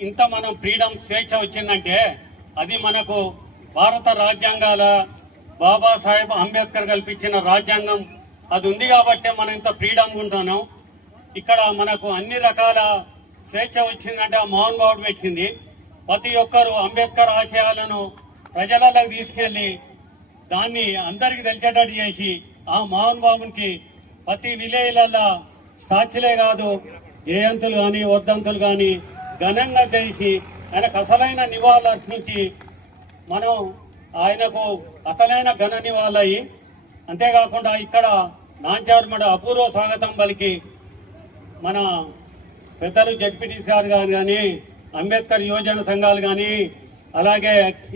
ఇంత మనం ఫ్రీడమ్ స్వేచ్ఛ వచ్చిందంటే అది మనకు భారత రాజ్యాంగాల బాబాసాహెబ్ అంబేద్కర్ కల్పించిన రాజ్యాంగం. అది ఉంది కాబట్టే మనం ఇంత ఫ్రీడమ్ ఉంటున్నాం ఇక్కడ మనకు అన్ని రకాల స్వేచ్ఛ వచ్చిందంటే ఆ మోహన్ బాబు పెట్టింది. ప్రతి ఒక్కరు అంబేద్కర్ ఆశయాలను ప్రజలలోకి తీసుకెళ్ళి దాన్ని అందరికి తెలిసేటట్టు చేసి ఆ మోహన్ బాబునికి ప్రతి విలేజ్లలో స్టాచ్యులే కాదు జయంతులు కానీ వర్ధంతులు కానీ ఘనంగా చేసి ఆయనకు అసలైన నివాళులు అర్పించి మనం ఆయనకు అసలైన ఘన నివాళులయ్యి అంతేకాకుండా ఇక్కడ నాంచారుమడ అపూర్వ స్వాగతం పలికి మన పెద్దలు జడ్పీటీస్ గారు కానీ కానీ అంబేద్కర్ యువజన సంఘాలు కానీ అలాగే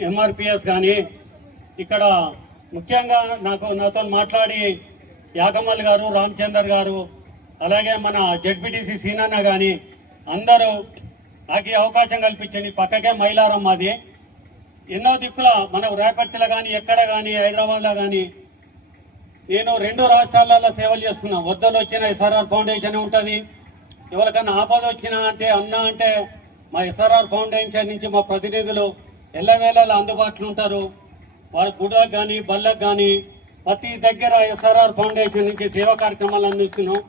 ఎంఆర్పిఎస్ కానీ ఇక్కడ ముఖ్యంగా నాకు నాతో మాట్లాడి యాకమల్ గారు రామచందర్ గారు అలాగే మన జడ్పీటీసీ సీనన్న కానీ అందరూ నాకు ఈ అవకాశం కల్పించండి. పక్కకే మైలారం మాది. ఎన్నో దిక్కుల మన రేపర్తిలో కానీ ఎక్కడ కానీ హైదరాబాద్లో కానీ నేను రెండు రాష్ట్రాలలో సేవలు చేస్తున్నా. వరదలు వచ్చిన ఎస్ఆర్ఆర్ ఫౌండేషన్ ఉంటుంది. ఎవరికన్నా ఆపద వచ్చినా అంటే అన్న అంటే మా ఎస్ఆర్ఆర్ ఫౌండేషన్ నుంచి మా ప్రతినిధులు ఎల్లవేళలా అందుబాటులో ఉంటారు. వారి గుడలకు కానీ బళ్ళకు కానీ ప్రతి దగ్గర ఎస్ఆర్ఆర్ ఫౌండేషన్ నుంచి సేవా కార్యక్రమాలు అందిస్తున్నాం.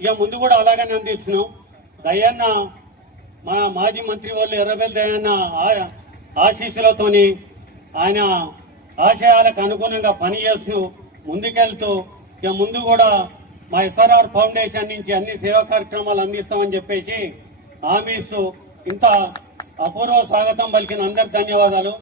ఇక ముందు కూడా అలాగనే అందిస్తున్నాం. దయన్న మన మాజీ మంత్రి వాళ్ళు ఎర్రబెల్లి దయన్న ఆశీస్సులతోని ఆయన ఆశయాలకు అనుగుణంగా పనిచేస్తూ ముందుకెళ్తూ ఇక ముందు కూడా మా ఎస్ఆర్ఆర్ ఫౌండేషన్ నుంచి అన్ని సేవా కార్యక్రమాలు అందిస్తామని చెప్పేసి హామీ ఇంత అపూర్వ స్వాగతం పలికిన అందరి ధన్యవాదాలు.